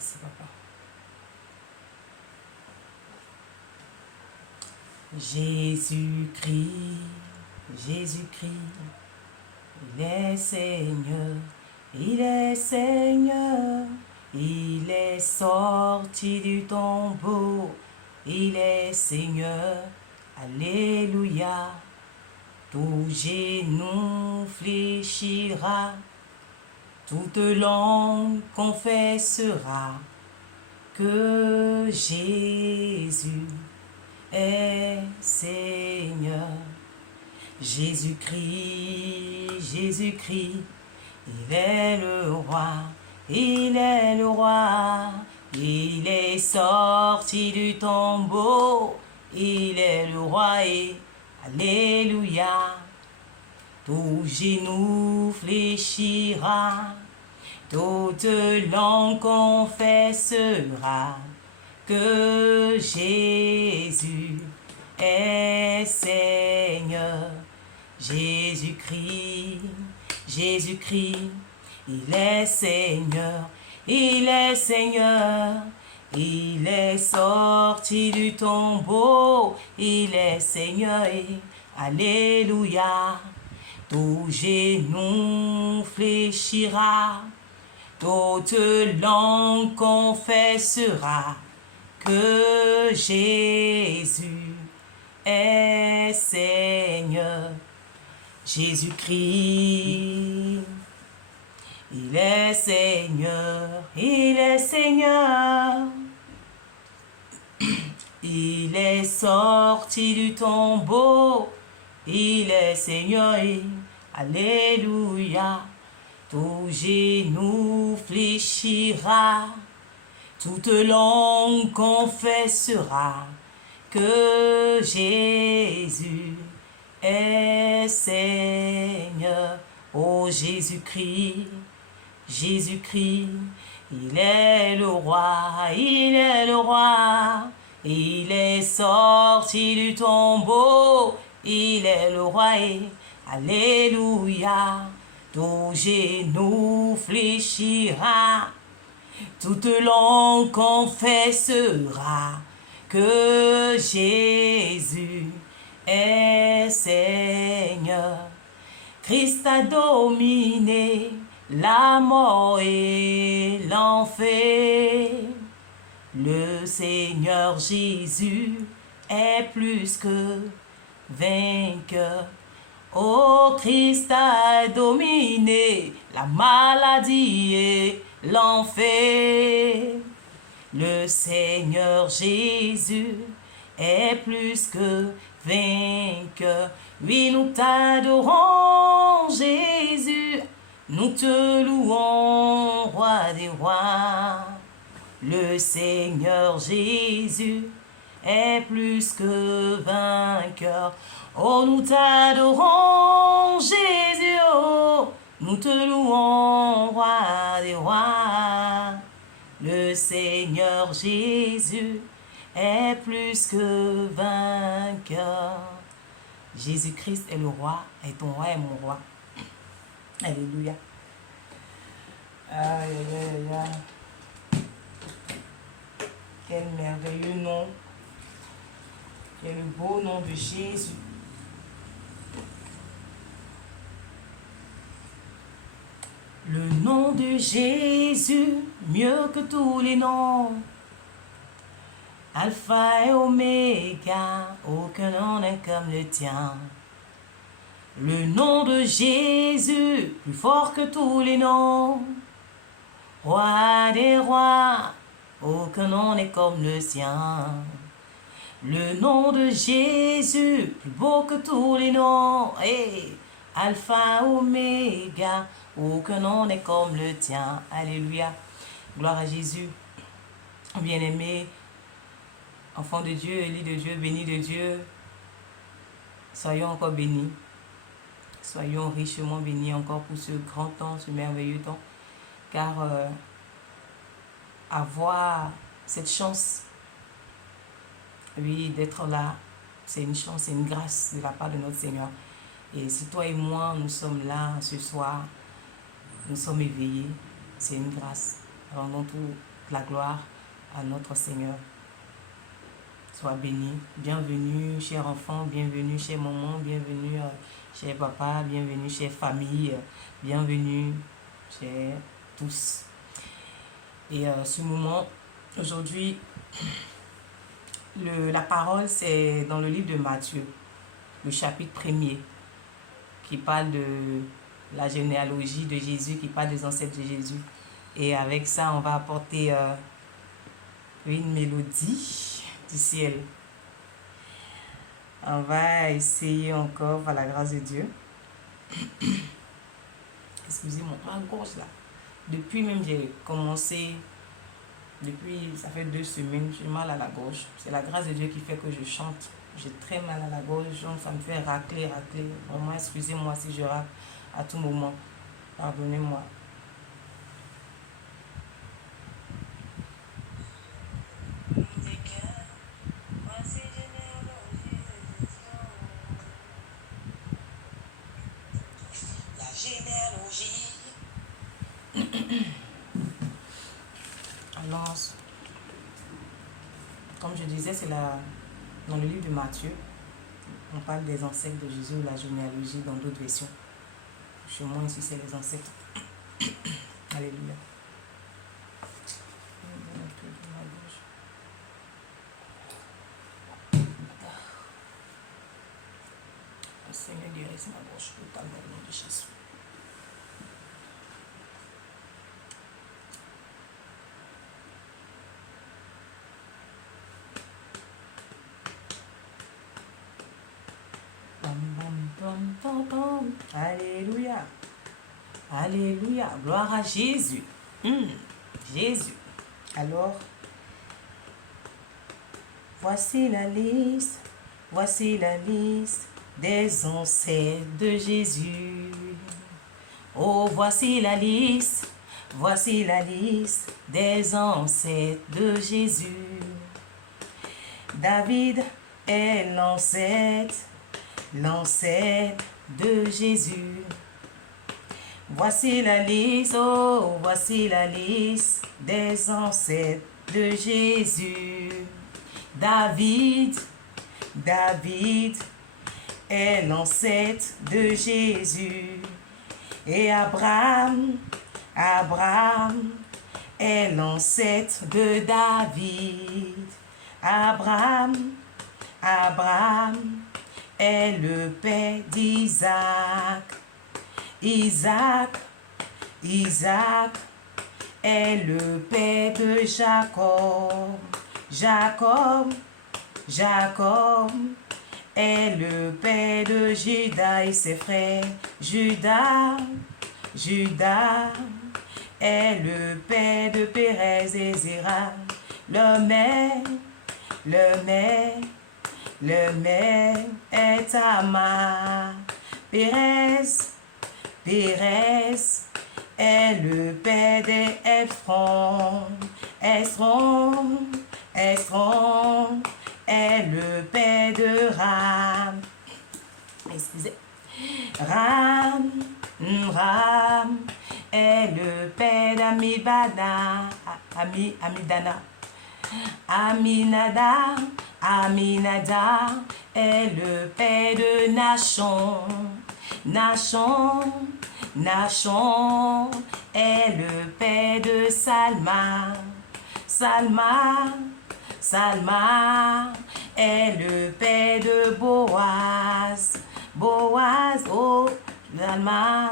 Merci, Papa. Jésus-Christ, Jésus-Christ, il est Seigneur, il est Seigneur, il est sorti du tombeau, il est Seigneur, Alléluia. Tout genou fléchira, toute langue confessera que Jésus est Seigneur. Jésus-Christ, Jésus-Christ, il est le roi, il est le roi. Il est sorti du tombeau, il est le roi et Alléluia. Tout genou fléchira, toute langue confessera que Jésus est Seigneur. Jésus-Christ, Jésus-Christ, il est Seigneur, il est Seigneur. Il est sorti du tombeau, il est Seigneur et Alléluia. Tout genou fléchira, toute langue confessera que Jésus est Seigneur. Jésus-Christ, il est Seigneur, il est Seigneur. Il est sorti du tombeau, il est Seigneur et Alléluia. Tout genou fléchira, toute langue confessera que Jésus est Seigneur. Oh Jésus-Christ, Jésus-Christ, il est le roi, il est le roi. Il est sorti du tombeau, il est le roi et Alléluia. Tout genou fléchira, toute langue confessera que Jésus est Seigneur. Christ a dominé la mort et l'enfer. Le Seigneur Jésus est plus que vainqueur. Oh, Christ a dominé la maladie et l'enfer. Le Seigneur Jésus est plus que vainqueur. Oui, nous t'adorons, Jésus. Nous te louons, roi des rois. Le Seigneur Jésus est plus que vainqueur. Oh, nous t'adorons, Jésus, oh, nous te louons, roi des rois. Le Seigneur Jésus est plus que vainqueur. Jésus-Christ est le roi, et ton roi est mon roi. Alléluia. Aïe, aïe, aïe, aïe. Quel merveilleux nom. Quel beau nom de Jésus. Le nom de Jésus, mieux que tous les noms. Alpha et Oméga, aucun nom n'est comme le tien. Le nom de Jésus, plus fort que tous les noms. Roi des rois, aucun nom n'est comme le sien. Le nom de Jésus, plus beau que tous les noms. Hey, Alpha, Oméga, aucun nom n'est comme le tien. Alléluia. Gloire à Jésus. Bien-aimé, enfant de Dieu, élu de Dieu, béni de Dieu, soyons encore bénis. Soyons richement bénis encore pour ce grand temps, ce merveilleux temps. Car avoir cette chance, oui, d'être là, c'est une chance, c'est une grâce de la part de notre Seigneur. Et si toi et moi, nous sommes là ce soir, nous sommes éveillés, c'est une grâce. Rendons toute la gloire à notre Seigneur. Sois béni. Bienvenue, chers enfants, bienvenue, chers mamans, bienvenue, chers papas, bienvenue, chers familles, bienvenue, chers tous. Et ce moment, aujourd'hui, la parole, c'est dans le livre de Matthieu, le chapitre 1er, qui parle de la généalogie de Jésus, qui parle des ancêtres de Jésus. Et avec ça, on va apporter une mélodie du ciel. On va essayer encore par la grâce de Dieu. Excusez-moi, ma gorge là. Depuis même j'ai commencé, ça fait 2 semaines, j'ai mal à la gorge. C'est la grâce de Dieu qui fait que je chante. J'ai très mal à la gorge, ça me fait racler. Vraiment, excusez-moi si je racle à tout moment. Pardonnez-moi. Alors, comme je disais, c'est dans le livre de Matthieu. On parle des ancêtres de Jésus, la généalogie dans d'autres versions. Chez moi, ici, c'est les ancêtres. Alléluia. Le Seigneur guérisse ma bouche totalement au nom de Jésus. Alléluia. Alléluia. Gloire à Jésus. Jésus. Alors, voici la liste des ancêtres de Jésus. Oh, voici la liste des ancêtres de Jésus. David est l'ancêtre de Jésus. Voici la liste, voici la liste des ancêtres de Jésus. David est l'ancêtre de Jésus. Et Abraham est l'ancêtre de David. Abraham est le père d'Isaac. Isaac est le père de Jacob. Jacob est le père de Judas et ses frères. Judas est le père de Pérez et Zéra. Le maire est Tamar. Pérez est le père d'Ephron. Esron est le père de Ram. Excusez. Ram est le père d'Amidana. Aminada est le père de Nachon. Nachon est le père de Salma. Salma est le père de Boaz. Salma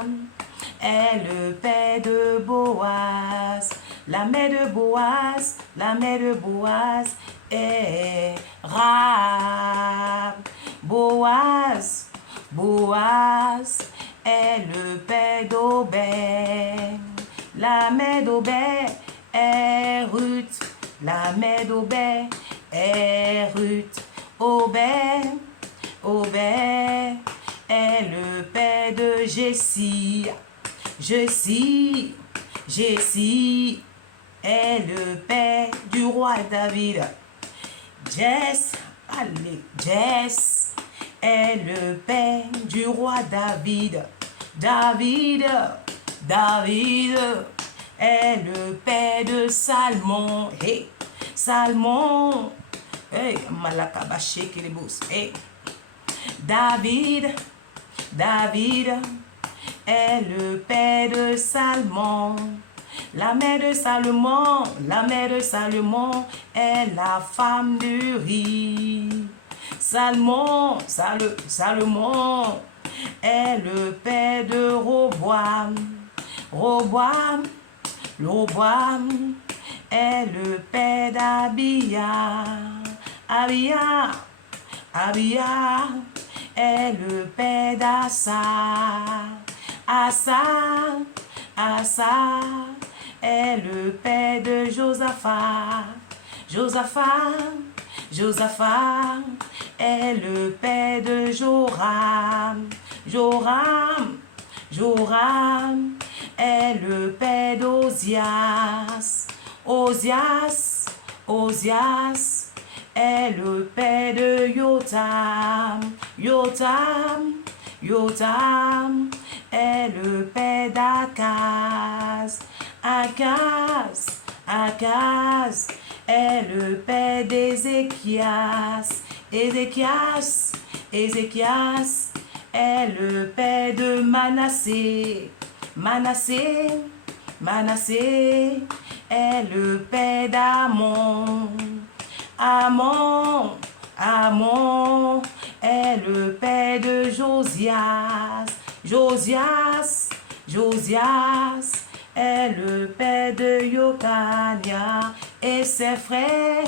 est le père de Boaz. La mère de Boaz est Rahab. Boaz est le père d'Obed. La mère d'Obed est Ruth. La mère d'Obed est Ruth. Obed est le père de Jessie. Jessie est le père du roi David. Jess est le père du roi David. David est le père de Salmon. Hey, Salmon. Hey, Malakabaché Kelebous. Hey, David est le père de Salmon. La mère de Salomon est la femme de riz. Salomon est le père de Roboam. Roboam est le père d'Abia. Abia est le père d'Asa. Asa est le père de Josaphat. Josaphat est le père de Joram. Joram est le père d'Ozias. Ozias est le père de Yotam. Yotam est le père d'Akaz. Akaz est le père d'Ézéchias. Ézéchias est le père de Manassé. Manassé est le père d'Amon. Amon est le père de Josias. Josias est le père de Yokania. Et ses frères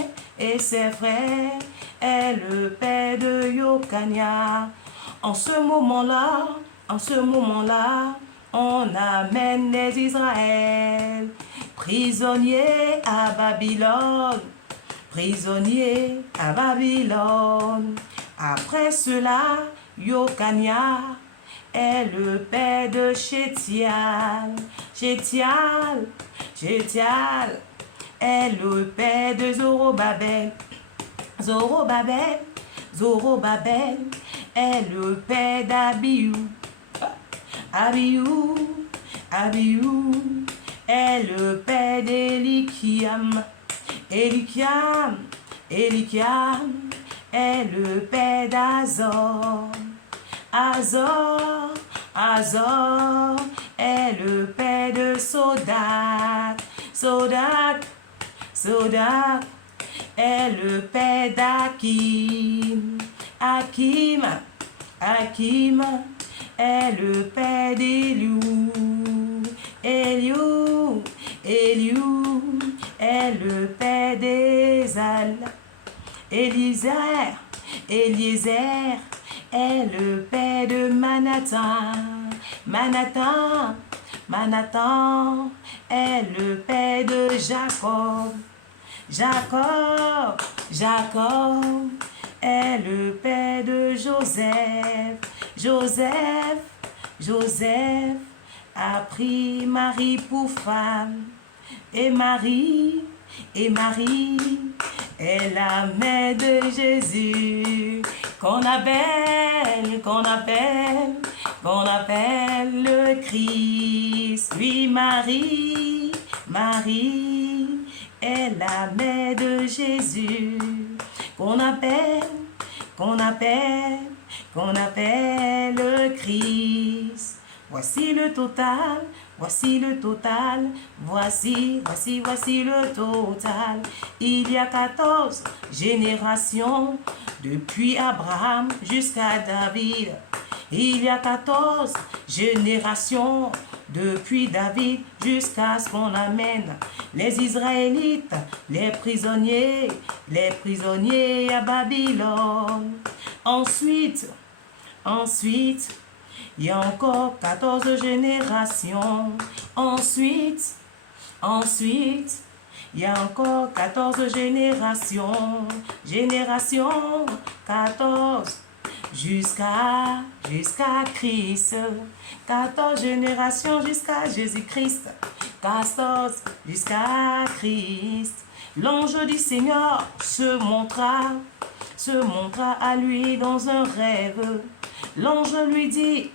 est le père de Yokania. En ce moment-là, on amène les Israël prisonniers à Babylone. Après cela, Yokania est le père de Chétial. Chétial est le père de Zorobabel. Zorobabel est le père d'Abiou. Abiou est le père d'Elikiam. Elikiam est le père d'Azor. Azor est le père de Sodak. Sodak est le père d'Akim. Akim est le père d'Eliou. Eliou est le père d'Ezal. Eliezer est le père de Manathan. Manathan est le père de Jacob. Jacob est le père de Joseph. Joseph a pris Marie pour femme. Et Marie est la mère de Jésus, qu'on appelle le Christ. Oui, Marie est la mère de Jésus, qu'on appelle le Christ. Voici le total, voici le total. Il y a 14 générations depuis Abraham jusqu'à David. Il y a 14 générations depuis David jusqu'à ce qu'on amène les Israélites, les prisonniers à Babylone. Ensuite, il y a encore 14 générations. Ensuite, il y a encore 14 générations. 14 jusqu'à Christ. 14 générations jusqu'à Jésus-Christ. 14 jusqu'à Christ. L'ange du Seigneur se montra à lui dans un rêve. L'ange lui dit,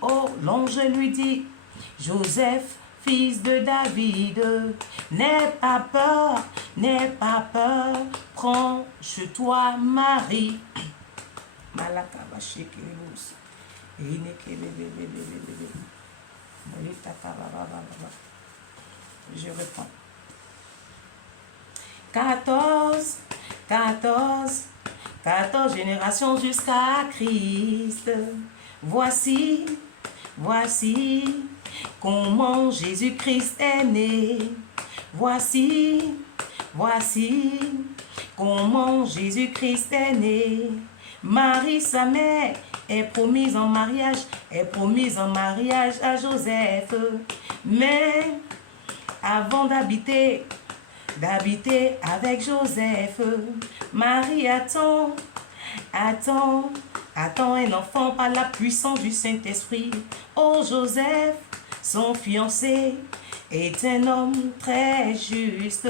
Joseph, fils de David, n'aie pas peur, prends chez toi Marie. Je reprends. 14 générations jusqu'à Christ. Voici comment Jésus-Christ est né. Voici comment Jésus-Christ est né. Marie, sa mère, est promise en mariage à Joseph. Mais avant d'habiter avec Joseph, Marie attend un enfant par la puissance du Saint-Esprit. Oh, Joseph, son fiancé, est un homme très juste.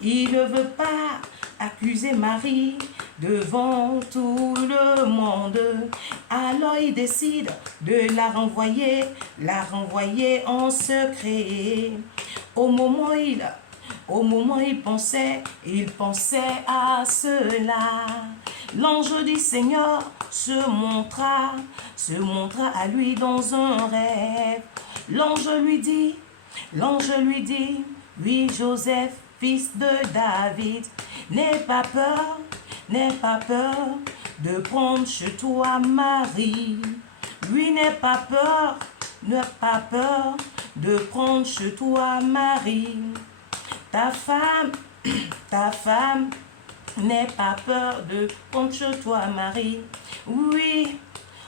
Il ne veut pas accuser Marie devant tout le monde. Alors il décide de la renvoyer en secret. Au moment où il pensait à cela, l'ange du Seigneur se montra à lui dans un rêve. L'ange lui dit, oui, Joseph, fils de David, n'aie pas peur de prendre chez toi Marie. Oui, n'aie pas peur de prendre chez toi Marie. Ta femme, n'aie pas peur de prendre chez toi Marie. Oui,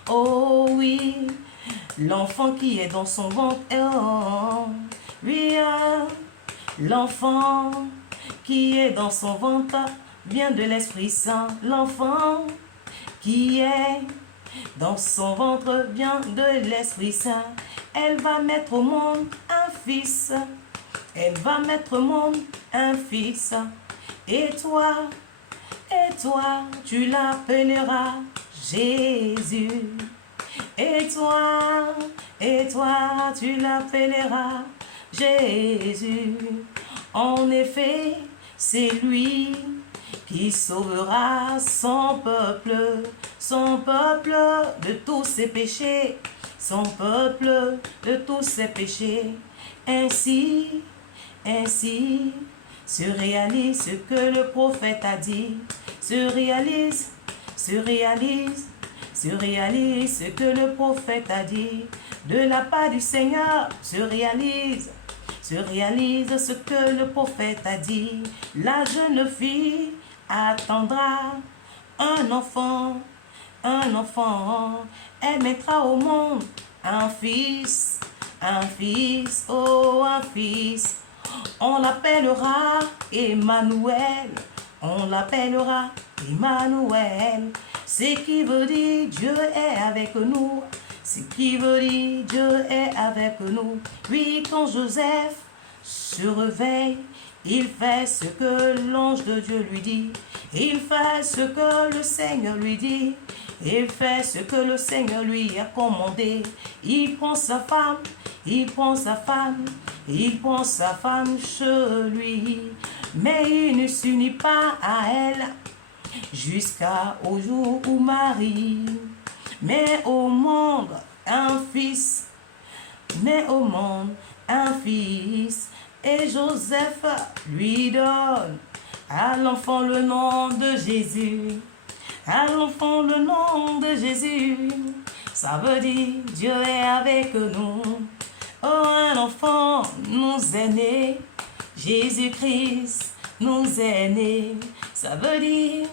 oh oui, l'enfant qui est dans son ventre, oh, oui, l'enfant qui est dans son ventre vient de l'Esprit Saint. L'enfant qui est dans son ventre vient de l'Esprit Saint. Elle va mettre au monde un fils. Et toi, tu l'appelleras Jésus. Et toi, tu l'appelleras Jésus. En effet, c'est lui qui sauvera son peuple de tous ses péchés, Ainsi se réalise ce que le prophète a dit. Se réalise ce que le prophète a dit. De la part du Seigneur se réalise ce que le prophète a dit. La jeune fille attendra un enfant. Elle mettra au monde un fils. On l'appellera Emmanuel. Ce qui veut dire Dieu est avec nous. Oui, quand Joseph se réveille, il fait ce que l'ange de Dieu lui dit. Il fait ce que le Seigneur lui dit. Il fait ce que le Seigneur lui a commandé. Il prend sa femme chez lui. Mais il ne s'unit pas à elle jusqu'au jour où Marie met au monde un fils. Et Joseph lui donne à l'enfant le nom de Jésus. Ça veut dire Dieu est avec nous. Oh, un enfant nous est né. Jésus-Christ nous est né. Ça veut dire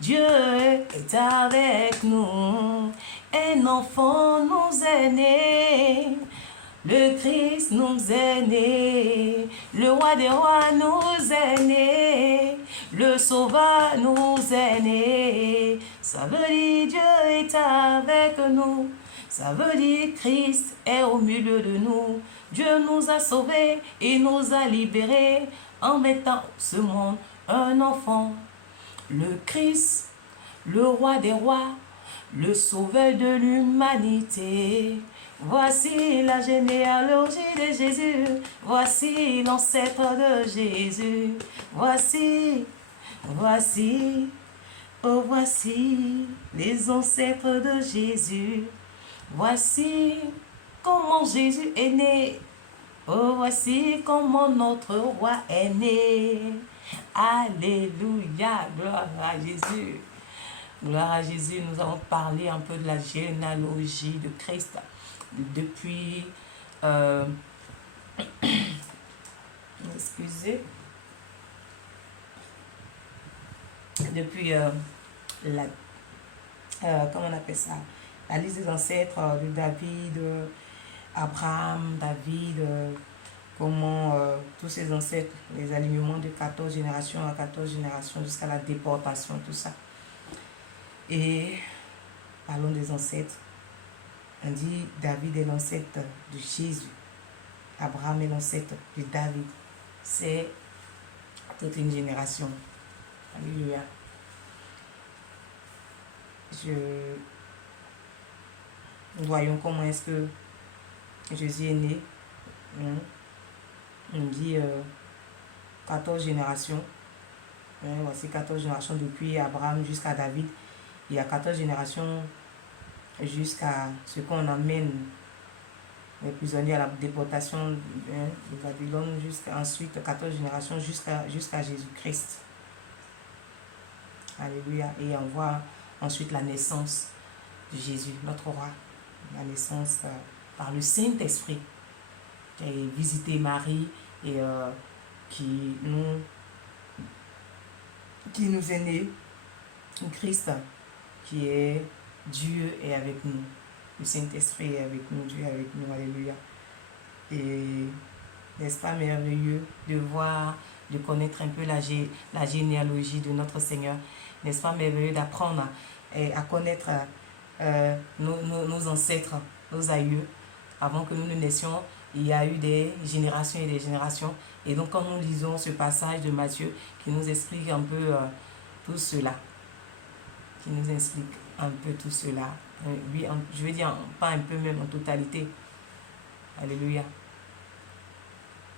Dieu est avec nous. Un enfant nous est né. Le Christ nous est né. Le roi des rois nous est né. Le sauveur nous est né. Ça veut dire Dieu est avec nous. Ça veut dire Christ est au milieu de nous. Dieu nous a sauvés et nous a libérés en mettant au ce monde un enfant. Le Christ, le roi des rois, le sauveur de l'humanité. Voici la généalogie de Jésus. Voici l'ancêtre de Jésus. Voici, voici, oh voici les ancêtres de Jésus. Voici comment Jésus est né. Oh, voici comment notre roi est né. Alléluia, gloire à Jésus. Gloire à Jésus, nous allons parler un peu de la généalogie de Christ. Depuis, excusez, depuis la, comment on appelle ça, la liste des ancêtres de David, Abraham, David, comment tous ces ancêtres, les alignements de 14 générations à 14 générations jusqu'à la déportation, tout ça. Et parlons des ancêtres. On dit David est l'ancêtre de Jésus. Abraham est l'ancêtre de David. C'est toute une génération. Alléluia. Voyons comment est-ce que Jésus est né. On dit 14 générations. Voici 14 générations depuis Abraham jusqu'à David. Il y a 14 générations jusqu'à ce qu'on emmène les prisonniers à la déportation de Babylone, jusqu'à ensuite 14 générations jusqu'à Jésus-Christ. Alléluia. Et on voit ensuite la naissance de Jésus, notre roi. La naissance par le Saint-Esprit qui a visité Marie et qui nous est né. Christ qui est Dieu est avec nous. Le Saint-Esprit est avec nous, Dieu est avec nous, alléluia. Et n'est-ce pas merveilleux de voir, de connaître un peu la généalogie de notre Seigneur? N'est-ce pas merveilleux d'apprendre à connaître nos ancêtres, nos aïeux? Avant que nous ne naissions, il y a eu des générations et des générations. Et donc quand nous lisons ce passage de Matthieu qui nous explique un peu tout cela, qui nous explique un peu tout cela. Oui, je veux dire, pas un peu, même en totalité. Alléluia.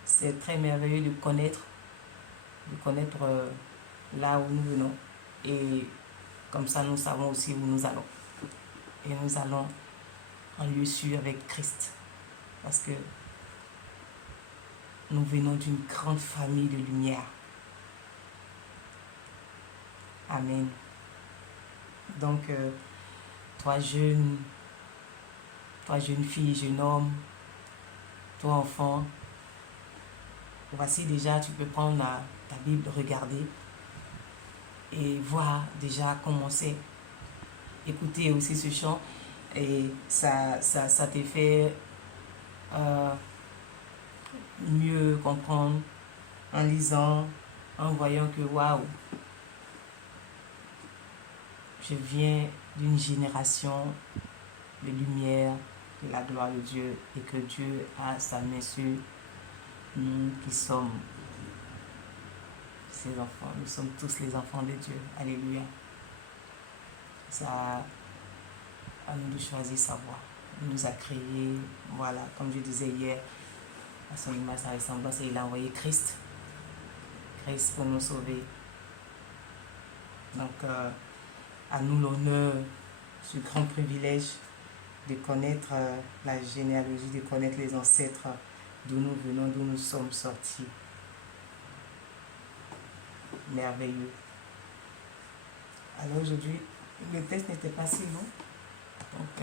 C'est très merveilleux de connaître là où nous venons. Et comme ça, nous savons aussi où nous allons. Et nous allons en lieu sûr avec Christ. Parce que nous venons d'une grande famille de lumière. Amen. Donc, toi jeune fille, jeune homme, toi enfant, voici déjà, tu peux prendre ta Bible, regarder et voir déjà comment c'est. Écouter aussi ce chant et ça te fait mieux comprendre en lisant, en voyant que waouh, je viens d'une génération de lumière, de la gloire de Dieu et que Dieu a sa main sur nous qui sommes ses enfants. Nous sommes tous les enfants de Dieu. Alléluia. Ça à nous de choisir sa voie. Il nous a créés, voilà, comme je disais hier, à son image, sa ressemblance, et il a envoyé Christ pour nous sauver. Donc, à nous l'honneur, ce grand privilège de connaître la généalogie, de connaître les ancêtres d'où nous venons, d'où nous sommes sortis. Merveilleux. Alors aujourd'hui, le test n'était pas si long. Donc,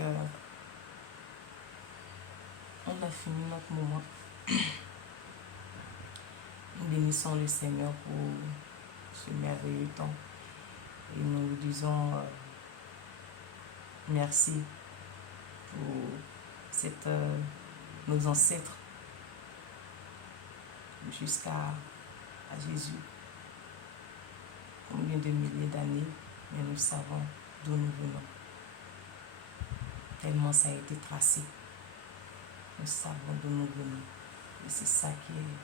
on a fini notre moment. Nous bénissons le Seigneur pour ce merveilleux temps. Et nous lui disons merci pour nos ancêtres jusqu'à Jésus. Combien de milliers d'années, mais nous savons d'où nous venons. Tellement ça a été tracé. Nous savons d'où nous venons. Et c'est ça qui est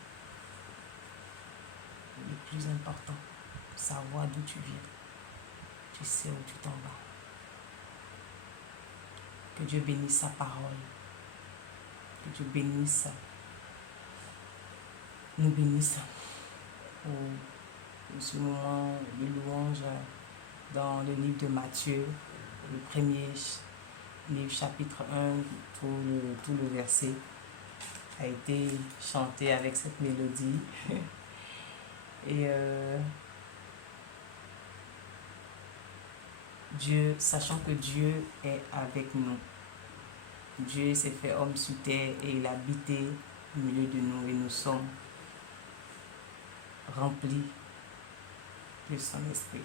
le plus important. Savoir d'où tu viens. Tu sais où tu t'en vas. Que Dieu bénisse sa parole Que Dieu bénisse, nous bénisse pour ce moment de louange dans le livre de Matthieu, le premier livre, chapitre 1, tout le verset a été chanté avec cette mélodie. Et Dieu, sachant que Dieu est avec nous. Dieu s'est fait homme sur terre et il a habité au milieu de nous et nous sommes remplis de son esprit.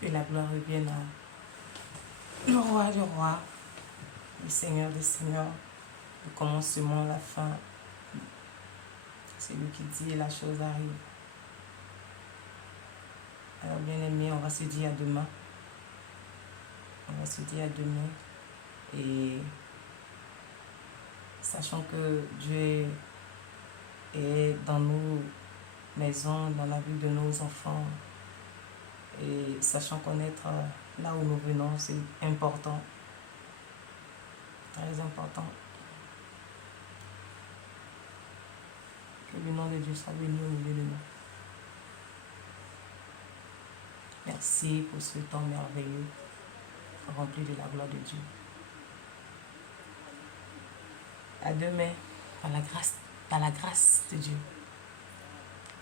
Que la gloire revienne à le roi des rois, le Seigneur des seigneurs, le commencement, la fin. C'est lui qui dit et la chose arrive. Alors bien aimé, on va se dire à demain. On va se dire à demain. Et sachant que Dieu est dans nos maisons, dans la vie de nos enfants, et sachant connaître là où nous venons, c'est important, très important. Que le nom de Dieu soit béni au milieu de nous. Merci pour ce temps merveilleux, rempli de la gloire de Dieu. À demain, par la grâce de Dieu.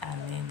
Amen.